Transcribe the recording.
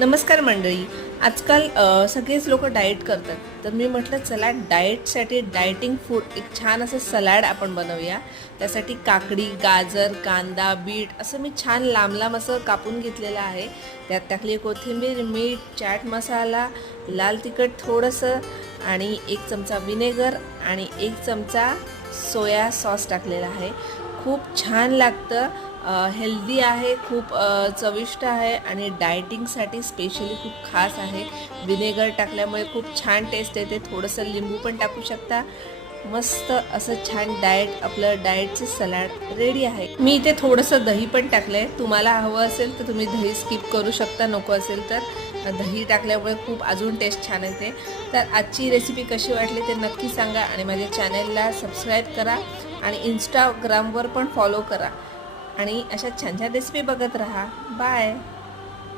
नमस्कार मंडळी. आजकाल सगळेच लोक डाएट करतात, तर मी म्हटलं चला डाएटसाठी डाएटिंग फूड एक छान असं सलाड आपण बनवूया. त्यासाठी काकडी, गाजर, कांदा, बीट असं मी छान लांब लांब असं कापून घेतलेलं आहे. त्यात टाकली कोथिंबीर, मीठ, चाट मसाला, लाल तिखट थोडंसं आणि 1 चमचा विनेगर आणि 1 चमचा सोया सॉस टाकलेला आहे. खूप छान लागतं, हेल्दी आहे, खूप चविष्ट आहे आणि डायटिंगसाठी स्पेशली खूप खास आहे. विनेगर टाकल्यामुळे खूप छान टेस्ट येते. थोडंसं लिंबू पण टाकू शकता. मस्त असं छान आपलं डाएटचं सलाड रेडी आहे. मी इथे थोडंसं दही पण टाकलं आहे. तुम्हाला हवं असेल तर तुम्ही दही स्किप करू शकता, नको असेल तर दही टाकल्यामुळे खूप अजून टेस्ट छान येते. तर आजची रेसिपी कशी वाटली ते नक्की सांगा आणि माझ्या चॅनलला सबस्क्राईब करा आणि इंस्टाग्रामवर पण फॉलो करा आणि अशा छान छान रेसिपी बघत राहा. बाय.